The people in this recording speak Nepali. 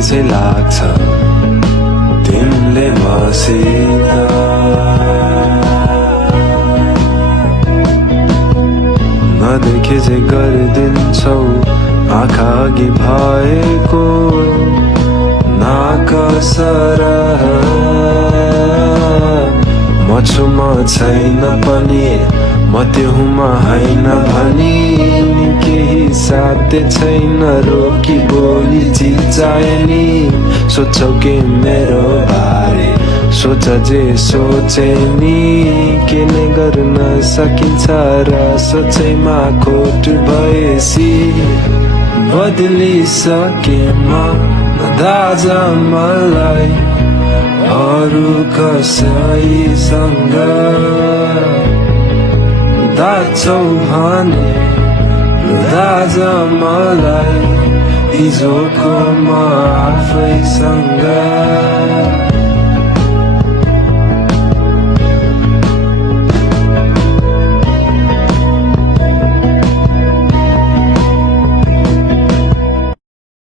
चाहिँ लाग्छ तिमीले मसित नदेखे चाहिँ गरिदिन्छौ आँखा अघि भएको नाकसरह म छु म छैन पनि म त्यो हुमा हैन भनी केही साध्य छैन रोकी बोली चिल्चाए नि सोच्छौ के मेरो बारे सोच जे सोचे नि के नै गर्न सकिन्छ र सोचैमा खोट भएसी बदलिसके म दाजा मलाई अरू कसैसँग दाच्छौ भने दाजा मलाई हिजोको म आफैसँग